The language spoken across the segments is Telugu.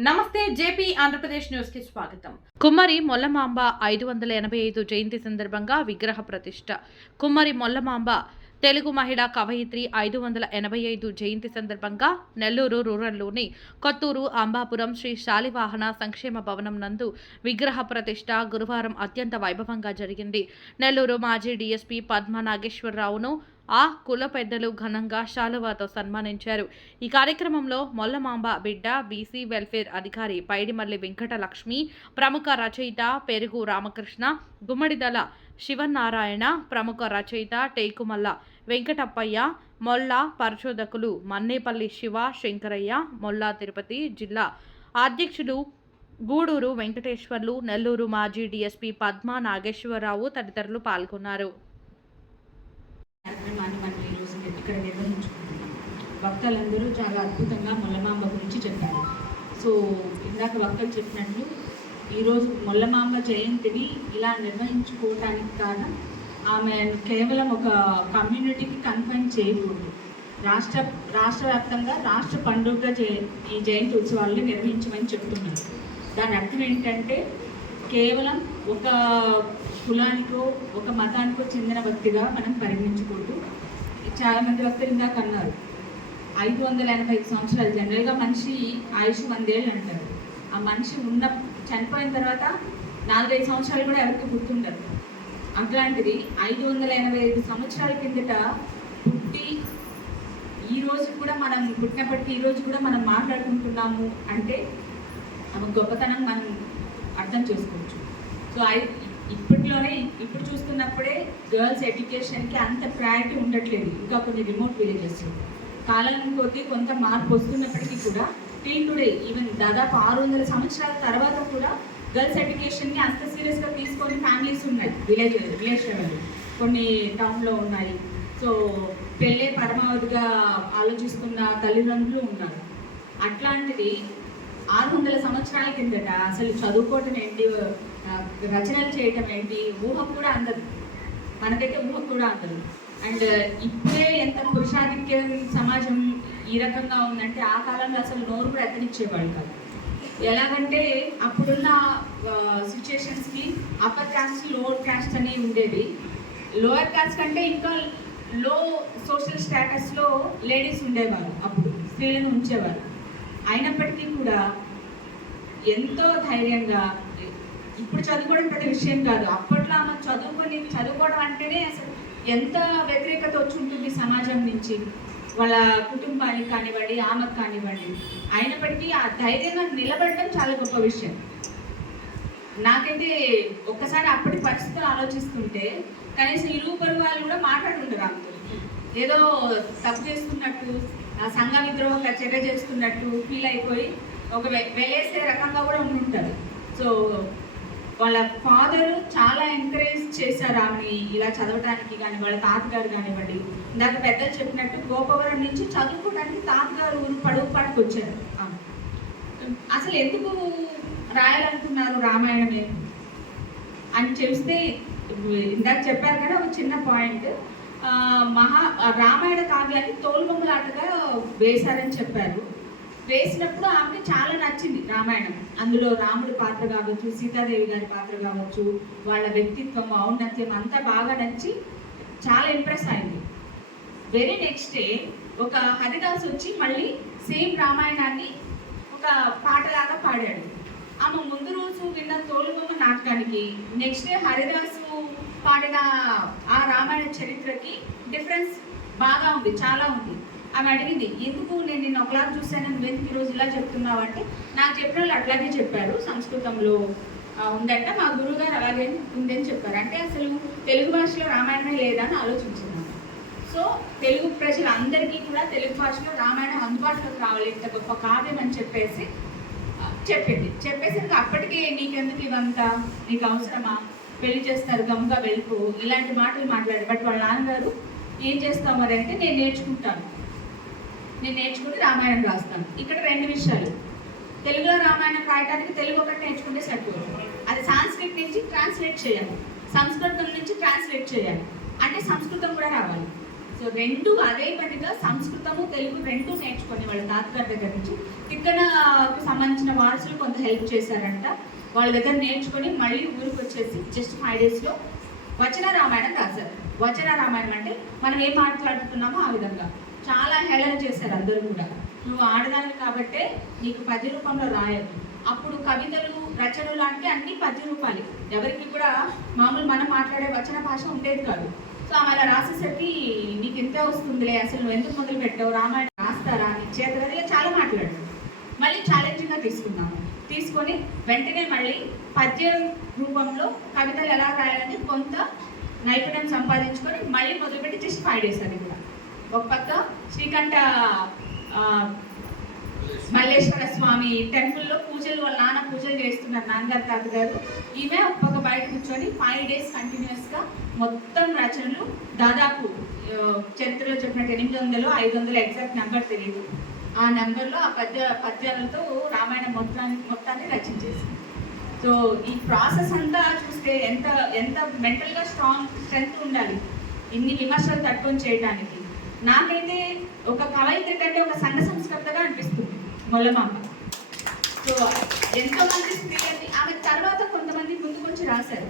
నమస్తే జేపీ ఆంధ్రప్రదేశ్ న్యూస్కి స్వాగతం. కుమ్మరి మొల్లమాంబ ఐదు వందల ఎనభై ఐదు జయంతి సందర్భంగా విగ్రహ ప్రతిష్ట. కుమ్మరి మొల్లమాంబ తెలుగు మహిళా కవయిత్రి ఐదు వందల ఎనభై ఐదు జయంతి సందర్భంగా నెల్లూరు రూరల్లోని కొత్తూరు అంబాపురం శ్రీ శాలివాహన సంక్షేమ భవనం నందు విగ్రహ ప్రతిష్ట గురువారం అత్యంత వైభవంగా జరిగింది. నెల్లూరు మాజీ డీఎస్పీ పద్మ నాగేశ్వరరావును ఆ కుల పెద్దలు ఘనంగా శాలువాతో సన్మానించారు. ఈ కార్యక్రమంలో మొల్లమాంబ బిడ్డ బీసీ వెల్ఫేర్ అధికారి పైడిమల్లి వెంకట లక్ష్మి ప్రముఖ రచయిత పెరుగు రామకృష్ణ గుమ్మడిదల శివనారాయణ ప్రముఖ రచయిత టేకుమల్ల వెంకటప్పయ్య మొల్ల పరిశోధకులు మన్నేపల్లి శివ శంకరయ్య మొల్లా తిరుపతి జిల్లా అధ్యక్షులు గూడూరు వెంకటేశ్వర్లు నెల్లూరు మాజీ డీఎస్పీ పద్మా నాగేశ్వరరావు తదితరులు పాల్గొన్నారు కార్యక్రమాన్ని మనం ఈరోజు ఇక్కడ నిర్వహించుకుంది భక్తలందరూ చాలా అద్భుతంగా మొల్లమాంబ గురించి చెప్పారు. సో ఇందాక వక్తలు చెప్పినట్లు ఈరోజు మొల్లమాంబ జయంతిని ఇలా నిర్వహించుకోవటానికి కారణం ఆమె కేవలం ఒక కమ్యూనిటీకి కన్ఫైన్ చేయకూడదు. రాష్ట్ర రాష్ట్ర వ్యాప్తంగా రాష్ట్ర పండుగ జయ ఈ జయంతి ఉత్సవాలను నిర్వహించమని చెప్తున్నారు. దాని అర్థం ఏంటంటే కేవలం ఒక కులానికో ఒక మతానికో చెందిన వ్యక్తిగా మనం పరిగణించకూడదు. చాలా మంది వ్యక్తులు ఇందాక అన్నారు. ఐదు వందల ఎనభై ఐదు సంవత్సరాలు జనరల్గా మనిషి ఆయుష్ వందేళ్ళు అంటారు. ఆ మనిషి ఉన్న చనిపోయిన తర్వాత నాలుగైదు సంవత్సరాలు కూడా ఎవరికి గుర్తుండదు. అట్లాంటిది ఐదు వందల ఎనభై ఐదు సంవత్సరాల కిందట పుట్టి ఈ రోజు కూడా మనం పుట్టినప్పటికీ ఈ రోజు కూడా మనం మాట్లాడుకుంటున్నాము అంటే ఆమె గొప్పతనం మనం అర్థం చేసుకోవచ్చు. సో ఐ ఇప్పట్లోనే ఇప్పుడు చూస్తున్నప్పుడే గర్ల్స్ ఎడ్యుకేషన్కి అంత ప్రయారిటీ ఉండట్లేదు. ఇంకా కొన్ని రిమోట్ విలేజెస్ కాలం కొద్దీ కొంత మార్పు వస్తున్నప్పటికీ కూడా టీల్ టుడే ఈవెన్ దాదాపు ఆరు వందల సంవత్సరాల తర్వాత కూడా గర్ల్స్ ఎడ్యుకేషన్ని అంత సీరియస్గా తీసుకొని ఫ్యామిలీస్ ఉన్నాయి. Village village level. కొన్ని టౌన్లో ఉన్నాయి. సో పెళ్ళే పరమావధిగా ఆలోచిస్తున్న తల్లిదండ్రులు ఉన్నారు. అట్లాంటిది ఆరు వందల సంవత్సరాల కిందట అసలు చదువుకోవటం ఏంటి రచనలు చేయటం ఏంటి ఊహ కూడా అందదు. మనకైతే ఊహ కూడా అందదు. అండ్ ఇప్పుడే ఎంత పురుషాధిక్య సమాజం ఈ రకంగా ఉందంటే ఆ కాలంలో అసలు నోరు కూడా ఎత్తనిచ్చేవాళ్ళు కాదు. ఎలాగంటే అప్పుడున్న సిచ్యుయేషన్స్కి అప్పర్ క్యాస్ట్ లోవర్ క్యాస్ట్ అని ఉండేది లోయర్ క్యాస్ట్ కంటే ఇంకా లో సోషల్ స్టేటస్లో లేడీస్ ఉండేవారు అప్పుడు స్త్రీలను ఉంచేవారు. అయినప్పటికీ కూడా ఎంతో ధైర్యంగా ఇప్పుడు చదువుకోవడం పెద్ద విషయం కాదు. అప్పట్లో ఆమె చదువుకొని చదువుకోవడం అంటేనే అసలు ఎంత వ్యతిరేకత వచ్చి ఉంటుంది సమాజం నుంచి. వాళ్ళ కుటుంబానికి కానివ్వండి ఆమెకు కానివ్వండి. అయినప్పటికీ ఆ ధైర్యంగా నిలబడడం చాలా గొప్ప విషయం. నాకైతే ఒక్కసారి అప్పటి పరిస్థితులు ఆలోచిస్తుంటే కనీసం ఇరుగు పొరుగు వాళ్ళు కూడా మాట్లాడుంటారు ఆమెతో. ఏదో తప్పు చేస్తున్నట్టు ఆ సంఘ విద్రోహ చర్య చేస్తున్నట్టు ఫీల్ అయిపోయి ఒక వె- వెలేసే రకంగా కూడా ఉండుంటారు సో వాళ్ళ ఫాదర్ చాలా ఎంకరేజ్ చేశారు ఆమెని ఇలా చదవడానికి కానీ వాళ్ళ తాతగారు కానివ్వండి. ఇందాక పెద్దలు చెప్పినట్టు గోపవరం నుంచి చదువుకోవడానికి తాతగారు ఊరు పడుగు పాటుకు వచ్చారు ఆమె. అసలు ఎందుకు రాయాలనుకున్నారు రామాయణమే? అని చెప్తే ఇందాక చెప్పారు కదా ఒక చిన్న పాయింట్. మహా రామాయణ కావ్యాన్ని తోలుబొమ్మలాటగా వేశారని చెప్పారు. వేసినప్పుడు ఆమెకి చాలా నచ్చింది రామాయణం. అందులో రాముడి పాత్ర కావచ్చు సీతాదేవి గారి పాత్ర కావచ్చు వాళ్ళ వ్యక్తిత్వం ఔన్నత్యం అంతా బాగా నచ్చి చాలా ఇంప్రెస్ అయింది. వెరీ నెక్స్ట్ డే ఒక హరిదాస్ వచ్చి మళ్ళీ సేమ్ రామాయణాన్ని ఒక పాటలాగా పాడాడు. ఆమె ముందు రోజు విన్న తోలుబొమ్మ నాటకానికి నెక్స్ట్ డే హరిదాసు పాడిన ఆ రామాయణ చరిత్రకి డిఫరెన్స్ బాగా ఉంది చాలా ఉంది. ఆమె అడిగింది. ఎందుకు నేను నిన్న ఒకలాగా చూశాను నువ్వు ఎందుకు ఈరోజు ఇలా చెప్తున్నావు? అంటే నాకు చెప్పిన వాళ్ళు అట్లాగే చెప్పారు. సంస్కృతంలో ఉందంట. మా గురువు గారు అలాగే ఉందని చెప్పారు. అంటే అసలు తెలుగు భాషలో రామాయణమే లేదా అని ఆలోచించున్నాను సో తెలుగు ప్రజలందరికీ కూడా తెలుగు భాషలో రామాయణం అందుబాటులోకి రావాలి. ఇంత గొప్ప కావ్యం అని చెప్పేసి చెప్పింది చెప్పింది. చెప్పేసరికి అప్పటికే నీకెందుకు ఇవంతా? నీకు అవసరమా? పెళ్ళి చేస్తారు గమ్గా వెళ్ళిపో. ఇలాంటి మాటలు మాట్లాడారు బట్ వాళ్ళ నాన్నగారు ఏం చేస్తాం అంటే నేను నేర్చుకుంటాను. నేను నేర్చుకుని రామాయణం రాస్తాను. ఇక్కడ రెండు విషయాలు. తెలుగులో రామాయణం రాయడానికి తెలుగు ఒకటి నేర్చుకుంటే సరిపోదు. అది సాంస్క్రిట్ నుంచి ట్రాన్స్లేట్ చేయాలి. సంస్కృతం నుంచి ట్రాన్స్లేట్ చేయాలి. అంటే సంస్కృతం కూడా రావాలి. సో రెండు అదే పనిగా సంస్కృతము తెలుగు రెండు నేర్చుకొని వాళ్ళ తాతగారి దగ్గర నుంచి తిక్కనకు సంబంధించిన వారసులు కొంత హెల్ప్ చేశారంట. వాళ్ళ దగ్గర నేర్చుకొని మళ్ళీ ఊరికి వచ్చేసి జస్ట్ ఫైవ్ డేస్లో వచన రామాయణం రాశారు. వచన రామాయణం అంటే మనం ఏం మాట్లాడుతున్నామో ఆ విధంగా. చాలా హేళన చేశారు అందరూ కూడా. నువ్వు ఆడదాన్ని కాబట్టే నీకు పద్య రూపంలో రాయదు అప్పుడు కవితలు రచనలు లాంటివి అన్ని పద్య రూపాలి. ఎవరికి కూడా మామూలు మనం మాట్లాడే వచన భాష ఉండేది కాదు. సో ఆమె అలా రాసేసరికి నీకు ఎంత వస్తుందిలే అసలు ఎందుకు మొదలు పెట్టావు? రామాయణం రాస్తారా? నీ చేత ఇలా చాలా మాట్లాడాడు మళ్ళీ ఛాలెంజింగ్గా తీసుకున్నాము తీసుకొని వెంటనే మళ్ళీ పద్య రూపంలో కవితలు ఎలా రాయాలని కొంత నైపుణ్యం సంపాదించుకొని మళ్ళీ మొదలుపెట్టి జస్ట్ ఫైవ్ డేస్ అది కూడా. ఒక పక్క శ్రీకంఠ మల్లేశ్వర స్వామి టెంపుల్లో పూజలు వాళ్ళ నాన్న పూజలు చేస్తున్నారు నాన్నగారు తాతగారు. ఈమె ఒక పక్క బయట కూర్చొని ఫైవ్ డేస్ కంటిన్యూస్గా మొత్తం రచనలు దాదాపు చరిత్రలో చెప్పినట్టు ఎనిమిది వందలు ఐదు వందలు ఎగ్జాక్ట్ నెంబర్ తెలియదు ఆ నెంబర్లో ఆ పద్య పద్యాలతో రామాయణం మొత్తాన్ని మొత్తాన్ని రచించేసింది. సో ఈ ప్రాసెస్ అంతా చూస్తే ఎంత ఎంత మెంటల్గా స్ట్రాంగ్ స్ట్రెంగ్త్ ఉండాలి. ఇన్ని విమర్శలు తట్టుకొని చేయడానికి నాకైతే ఒక కవయిత్రి కంటే ఒక సంఘ సంస్కర్తగా అనిపిస్తుంది మొల్లమాంబ సో ఎంతో మంది స్త్రీలని ఆమె తర్వాత కొంతమంది ముందుకొచ్చి రాశారు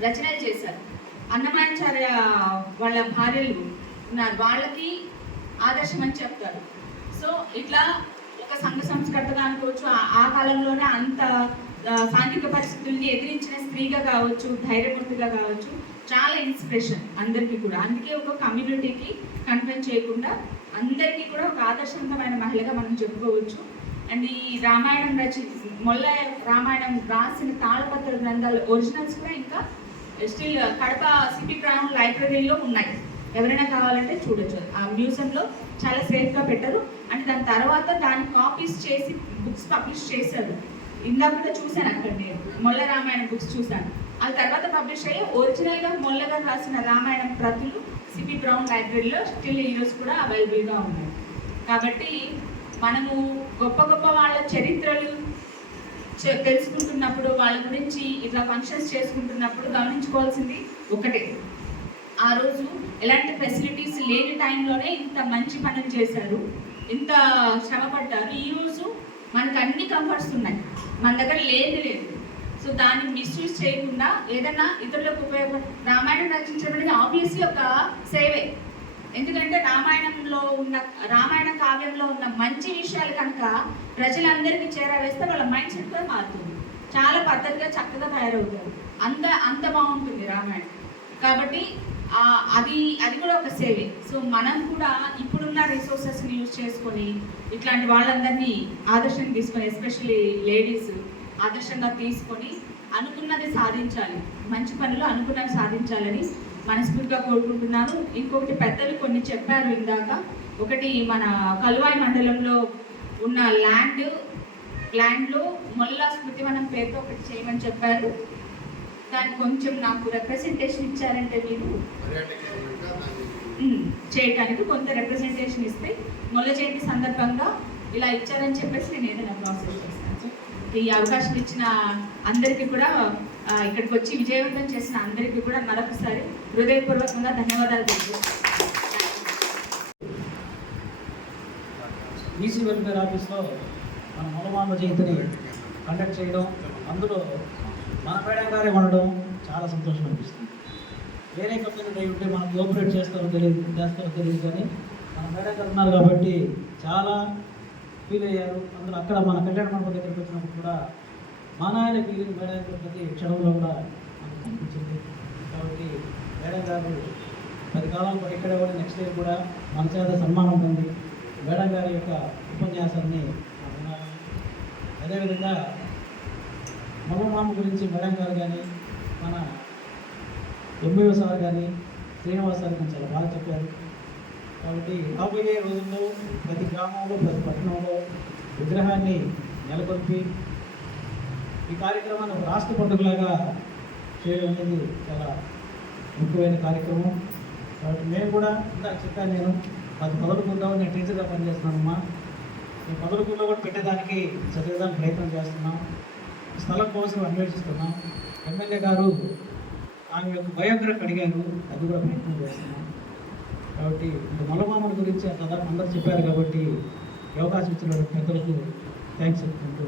రచనలు చేశారు. అన్నమాచార్య వాళ్ళ భార్యలు ఉన్నారు వాళ్ళకి ఆదర్శం అని చెప్తారు. సో ఇట్లా ఒక సంఘ సంస్కర్తగా అనుకోవచ్చు ఆ- కాలంలోనే అంత సాంఘిక పరిస్థితుల్ని ఎదిరించిన స్త్రీగా కావచ్చు ధైర్యమూర్తిగా కావచ్చు చాలా ఇన్స్పిరేషన్ అందరికీ కూడా. అందుకే ఒక కమ్యూనిటీకి కన్వెన్ చేయకుండా అందరికీ కూడా ఒక ఆదర్శవంతమైన మహిళగా మనం చెప్పుకోవచ్చు. అండ్ ఈ రామాయణం రచి మొల్ల రామాయణం రాసిన తాళపత్ర గ్రంథాలు ఒరిజినల్స్ కూడా ఇంకా స్టిల్ కడప సిపి గ్రౌండ్ లైబ్రరీలో ఉన్నాయి. ఎవరైనా కావాలంటే చూడొచ్చు. ఆ మ్యూజియంలో చాలా సేఫ్గా పెట్టారు. అండ్ దాని తర్వాత దాని కాపీస్ చేసి బుక్స్ పబ్లిష్ చేశారు. ఇందాక కూడా చూశాను అక్కడ నేను మొల్ల రామాయణం బుక్స్ చూశాను. ఆ తర్వాత పబ్లిష్ అయ్యి ఒరిజినల్గా మొల్లగా రాసిన రామాయణం ప్రతులు సిపి బ్రౌన్ లైబ్రరీలో స్టిల్ ఈరోజు కూడా అవైలబుల్గా ఉన్నాయి. కాబట్టి మనము గొప్ప గొప్ప వాళ్ళ చరిత్రలు తెలుసుకుంటున్నప్పుడు వాళ్ళ గురించి ఇట్లా ఫంక్షన్స్ చేసుకుంటున్నప్పుడు గమనించుకోవాల్సింది ఒకటే. ఆ రోజు ఎలాంటి ఫెసిలిటీస్ లేని టైంలోనే ఇంత మంచి పనులు చేశారు ఇంత శ్రమపడ్డారు. ఈరోజు ఈ రోజు మనకు అన్ని కంఫర్ట్స్ ఉన్నాయి. మన దగ్గర లేదు లేదు. సో దాన్ని మిస్యూజ్ చేయకుండా ఏదైనా ఇతరులకు ఉపయోగ రామాయణం రచించడం అనేది ఆబ్వియస్లీ ఒక సేవే. ఎందుకంటే రామాయణంలో ఉన్న రామాయణ కావ్యంలో ఉన్న మంచి విషయాలు కనుక ప్రజలందరికీ చేరవేస్తే వాళ్ళ మైండ్ సెట్ కూడా మారుతుంది. చాలా పద్ధతిగా చక్కగా తయారవుతారు. అంత అంత బాగుంటుంది రామాయణం. కాబట్టి అది అది కూడా ఒక సేవింగ్ సో మనం కూడా ఇప్పుడున్న రిసోర్సెస్ని యూజ్ చేసుకొని ఇట్లాంటి వాళ్ళందరినీ ఆదర్శంగా తీసుకొని ఎస్పెషల్లీ లేడీస్ ఆదర్శంగా తీసుకొని అనుకున్నది సాధించాలి. మంచి పనులు అనుకున్నది సాధించాలని మనస్ఫూర్తిగా కోరుకుంటున్నాను. ఇంకొకటి పెద్దలు కొన్ని చెప్పారు ఇందాక. ఒకటి మన కలువాయి మండలంలో ఉన్న ల్యాండ్ ల్యాండ్లో మొల్ల స్మృతివనం పేరుతో ఒకటి చేయమని చెప్పారు. దానికి కొంచెం నాకు రిప్రజెంటేషన్ ఇచ్చారంటే మీరు? చేయటానికి కొంత రిప్రజెంటేషన్ ఇస్తే మొల్ల జయంతి సందర్భంగా ఇలా ఇచ్చారని చెప్పేసి నేను ఏదైనా ప్రాసెస్ చేస్తాను. సో ఈ అవకాశం ఇచ్చిన అందరికీ కూడా ఇక్కడికి వచ్చి విజయవంతం చేసిన అందరికీ కూడా మరొకసారి హృదయపూర్వకంగా ధన్యవాదాలు తెలియజేస్తాను బీసీ వెల్ఫేర్ ఆఫీస్లో మన మూలమాంబ జయంతిని కండక్ట్ చేయడం అందులో మన పేడంగారే ఉండడం చాలా సంతోషం అనిపిస్తుంది. వేరే కంపెనీలు అయి ఉంటే మనం కోఆపరేట్ చేస్తారో తెలియదు చేస్తారో తెలియదు కానీ మన మేడం గారు ఉన్నారు కాబట్టి చాలా ఫీల్ అయ్యారు. అందులో అక్కడ మన కళ్యాణ మండపం దగ్గరికి వచ్చినప్పుడు కూడా మా నాయన ఫీలింగ్ మేడం గారు ప్రతి క్షణంలో కూడా మనకు కనిపించింది. కాబట్టి మేడం గారు పది కాలం ఇక్కడ ఇక్కడే కూడా నెక్స్ట్ ఇయర్ కూడా మన చేత సన్మానం ఉంది మేడం గారి యొక్క ఉపన్యాసాన్ని అదేవిధంగా మగమామ గురించి మేడం గారు కానీ మన ఎంబీఓ సార్ కానీ శ్రీనివాస్ సార్ కొంచెం చాలా బాగా చెప్పారు. కాబట్టి రాబోయే రోజుల్లో ప్రతి గ్రామంలో ప్రతి పట్టణంలో విగ్రహాన్ని నెలకొల్పి ఈ కార్యక్రమాన్ని ఒక రాష్ట్ర పండుగలాగా చేయడం అనేది చాలా ముఖ్యమైన కార్యక్రమం. కాబట్టి మేము కూడా ఇందాక చెప్పాను నేను అది మొదలుకుందాం నేను టీచర్గా పనిచేస్తున్నానమ్మా. ఈ మొదలుకుంలో కూడా పెట్టేదానికి చదివేదానికి ప్రయత్నం చేస్తున్నాం. స్థలం కోసం అన్వేషిస్తున్నాం. ఎమ్మెల్యే గారు ఆమె యొక్క బయోగ్రఫ్ అడిగారు. అది కూడా ప్రయత్నం చేస్తున్నాం. కాబట్టి ఇప్పుడు గురించి ఆ అందరూ చెప్పారు కాబట్టి అవకాశం ఇచ్చిన పెద్దలకు థ్యాంక్స్ చెప్పుకుంటూ